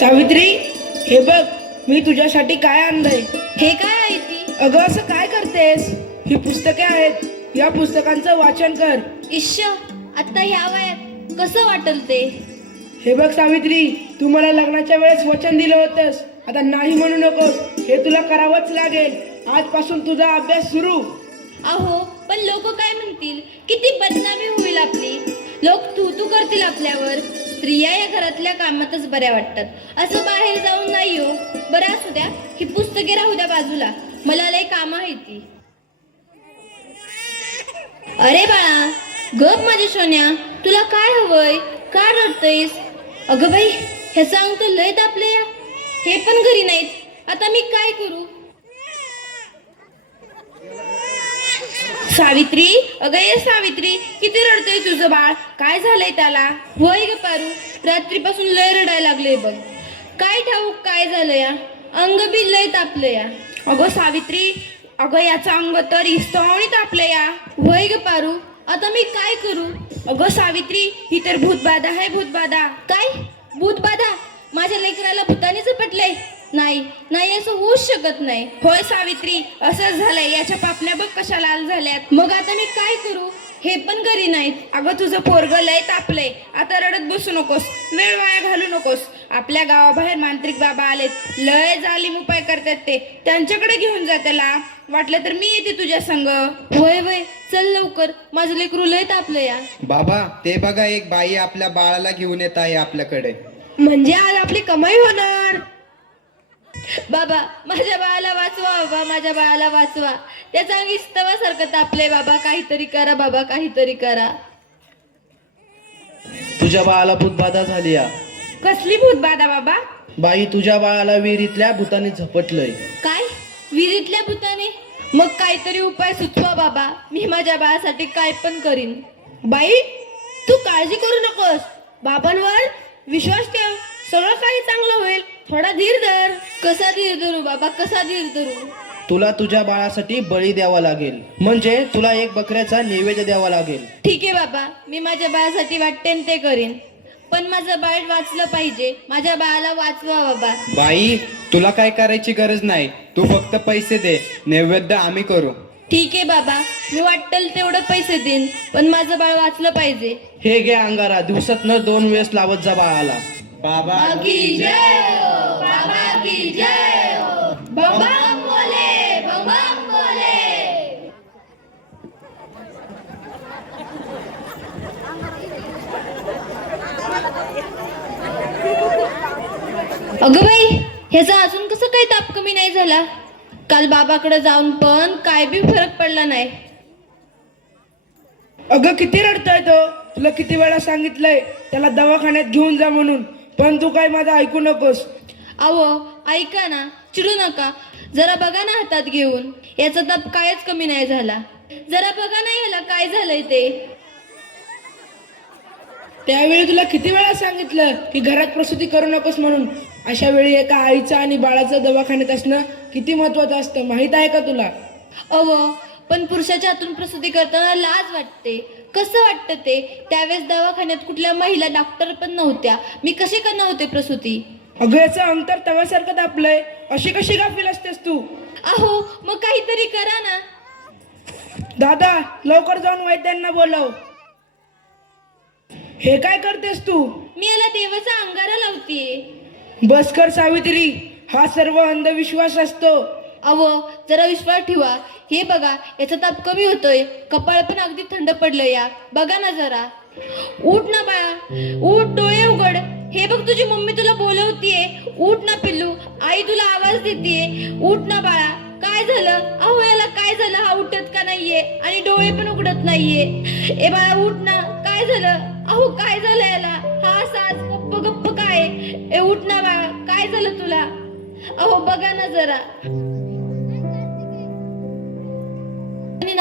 सावित्री हे बघ मी तुझ्यासाठी काय आणलंय हे काय आहे अगं असं काय करतेस ही पुस्तके आहेत या पुस्तकांचं वाचन कर इश्य आता ह्या वयात कसं वाटल ते हे बघ सावित्री तू मला लग्नाच्या वेळेस वचन दिलं होतंस आता नाही म्हणू नकोस हे तुला करावंच लागेल आजपासून तुझा अभ्यास सुरू अहो पण लोक काय म्हणतील किती बदनामी होईल आपली लोक तू तू करतील आपल्यावर स्त्रिया या घरातल्या कामातच बऱ्या वाटतात असं बाहेर जाऊन नाही हो बरं असू द्या ही पुस्तके राहू द्या बाजूला मला लय काम आहे ती अरे बाळा गप माझ्या सोन्या तुला काय हवंय का रडतयस अगं बाई ह्याचा अंक लय तापले या हे पण घरी नाहीत आता मी काय करू सावित्री अगं ये सावित्री किती रडतोय तुझं बाळ काय झालंय त्याला होय ग पारू रात्रीपासून लय रडायला लागले बघ काय ठाऊक काय झालं या अंग बी लय तापलं या अगं सावित्री अगं याचं अंग तर इस्तवणी तापलं या होय ग पारू आता मी काय करू अगं सावित्री ही तर भूतबाधा आहे भूतबाधा काय भूतबाधा माझ्या लेकराला भूतानेच पटलंय नाही नाही असं होऊच शकत नाही होय सावित्री असं झालंय याच्या पापण्या बघ कशा लाल झाल्यात मग आता मी काय करू हे पण घरी नाहीत अगं तुझं पोरग लय तापलंय आता रडत बसू नकोस वेळ वाया घालू नकोस आपल्या गावाबाहेर मांत्रिक बाबा आलेत लय जालीम उपाय करतात ते त्यांच्याकडे घेऊन जा त्याला वाटलं तर मी येते तुझ्या संग होय वय चल लवकर माझं लेकरू लय तापलं या बाबा ते बघा एक बाई आपल्या बाळाला घेऊन येत आहे आपल्याकडे म्हणजे आज आपली कमाई होणार बाबा माझ्या बाळाला वाचवा बाबा माझ्या बाळाला वाचवा त्याचा अंगी तवासारखं तापले बाबा काहीतरी करा बाबा काहीतरी करा तुझ्या बाळाला भूतबाधा झाली कसली भूतबाधा बाबा बाई तुझ्या बाळाला विहिरीतल्या भूताने झपटलंय काय विहिरीतल्या भूताने मग काहीतरी उपाय सुचवा बाबा मी माझ्या बाळासाठी काय पण करीन बाई तू काळजी करू नकोस बाबांवर विश्वास ठेव सगळं काही चांगलं होईल थोडा धीर धर कसा धीर धरू बाबा कसा धीर धरू तुला तुझ्या बाळासाठी बळी द्यावा लागेल म्हणजे तुला एक बकऱ्याचा नैवेद्य द्यावा लागेल ठीक आहे बाबा मी माझ्या बाळासाठी वाटतेन ते करीन पण माझं बाळ वाचलं पाहिजे माझ्या बाळाला वाचवा बाबा बाई तुला काय करायची गरज नाही तू फक्त पैसे दे नैवेद्य आम्ही करू ठीक आहे बाबा मी वाटेल तेवढं पैसे देईन पण माझं बाळ वाचलं पाहिजे हे घे अंगारा दिवसात न दोन वेळेस लावत जा बाळाला अगं बाई ह्याचा अजून कसं काही ताप कमी नाही झाला काल बाबाकडे जाऊन पण काय बी फरक पडला नाही अगं किती रडतोय तो तुला किती वेळा सांगितलंय त्याला दवाखान्यात घेऊन जा म्हणून पण तू काय माझं ऐकू नकोस अहो ऐका ना चिडू नका जरा बघा ना हातात घेऊन याचा ताप कायच कमी नाही झाला जरा बघा ना याला काय झालंय ते त्यावेळी तुला किती वेळा सांगितलं की घरात प्रसूती करू नकोस म्हणून अशा वेळी एका आईचा आणि बाळाचं दवाखान्यात असणं किती महत्वाचं असतं माहित आहे का तुला अहो पण पुरुषाच्या हातून प्रसूती करताना लाज वाटते कसं वाटतं ते त्यावेळेस दवाखान्यात कुठल्या महिला डॉक्टर पण नव्हत्या मी कशी का नव्हते प्रसूती अगं याचं अंतर तव्यासारखं दापलंय अशी कशी गाफील असतेस तू अहो मग काहीतरी करा ना दादा लवकर जाऊन वैद्यांना बोलव हे काय करतेस तू मी याला देवाचा अंगारा लावतीये बस कर सावित्री हा सर्व अंधविश्वास असतो अव जरा विश्वास ठेवा हे बघा याचा ताप कमी होतोय कपाळ पण अगदी थंड पडलं या बघा ना जरा उठ ना बाळा उठ डोळे उघड हे बघ तुझी मम्मी तुला बोलवतीये उठ ना पिल्लू आई तुला आवाज देते उठ ना बाळा काय झालं अहो याला काय झालं हा उठत का नाहीये आणि डोळे पण उघडत नाहीये ए बाळा उठ ना काय झालं अहो काय झालं याला हा सास गप्प गप्प काय ए उठ ना बाळा काय झालं तुला अहो बघा ना जरा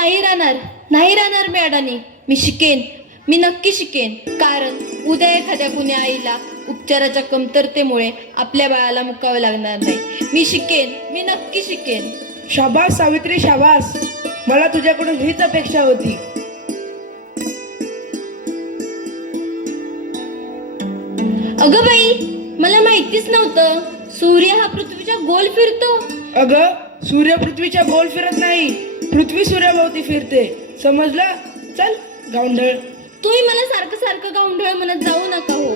नाही राहणार नाही राहणार मी अडाणी मी शिकेन मी नक्की शिकेन कारण उद्या एखाद्या गुन्ह्या आईला उपचाराच्या कमतरतेमुळे आपल्या बाळाला मुकावं लागणार नाही मी शिकेन मी नक्की शिकेन शाबास सावित्री शाबास मला तुझ्याकडून हीच अपेक्षा होती अग बाई मला माहितीच नव्हतं सूर्य हा पृथ्वीचा गोल फिरतो अग सूर्य पृथ्वीच्या गोल फिरत नाही पृथ्वी सूर्याभोवती फिरते समजलं चल गावंढळ तुम्ही मला सारखं सारखं गावंढळ म्हणत जाऊ नका हो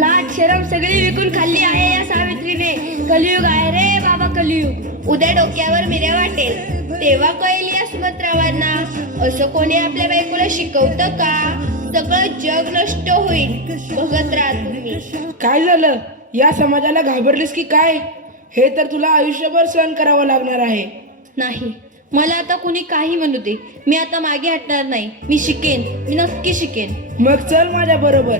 लाट शरम सगळी विकून खाल्ली आहे या सावित्रीने कलियुग आहे रे बाबा कलियुग उद्या डोक्यावर मिऱ्या वाटेल तेव्हा कळेल या सुभद्रावांना असं कोणी आपल्या बायकोला शिकवतं का सगळं जग नष्ट होईल भगत राहा काय झालं या समाजाला घाबरलीस की काय हे तर तुला आयुष्यभर सहन करावं लागणार आहे नाही मला आता कुणी काही म्हणू दे मी आता मागे हटणार नाही मी शिकेन मी नक्की शिकेन मग चल माझ्या बरोबर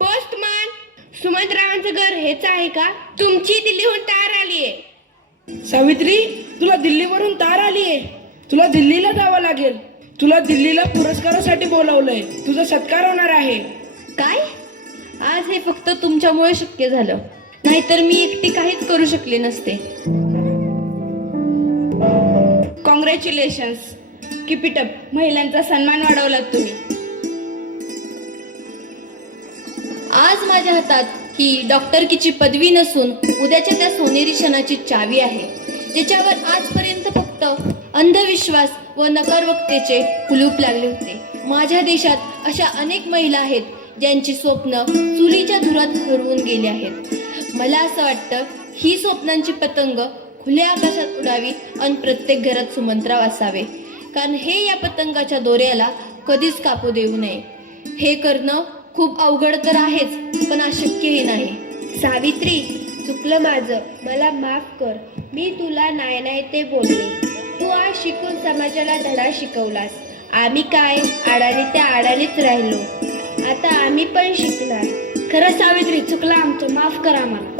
पोस्टमन सुमंतरावांचं घर हेच आहे का तुमची दिल्लीहून तार आलीये सावित्री तुला दिल्लीवरून तार आली आहे तुला दिल्लीला जावं लागेल तुला दिल्लीला पुरस्कारासाठी बोलावलंय तुझा सत्कार होणार आहे काय आज हे फक्त तुमच्यामुळे शक्य झालं नाहीतर मी एकटी काहीच करू शकले नसते कॉंग्रॅच्युलेशन्स अप महिलांचा सन्मान वाढवलात तुम्ही आज माझ्या हातात ही डॉक्टरकीची पदवी नसून उद्याच्या त्या सोनेरी क्षणाची चावी आहे ज्याच्यावर आजपर्यंत फक्त अंधविश्वास व वक्तेचे कुलूप लागले होते माझ्या देशात अशा अनेक महिला आहेत ज्यांची स्वप्न चुलीच्या धुरात हरवून गेली आहेत मला असं वाटतं ही स्वप्नांची पतंग खुल्या आकाशात उडावी आणि प्रत्येक घरात सुमंत्राव असावे कारण हे या पतंगाच्या दोऱ्याला कधीच कापू देऊ नये हे करणं खूप अवघड तर आहेच पण अशक्यही नाही सावित्री चुकलं माझं मला माफ कर मी तुला नाही नाही ते बोलले तू आज शिकून समाजाला धडा शिकवलास आम्ही काय आडाने त्या आडानेच राहिलो आता आम्ही पण शिकणार खरं सावित्री चुकला आमचं माफ करा आम्हाला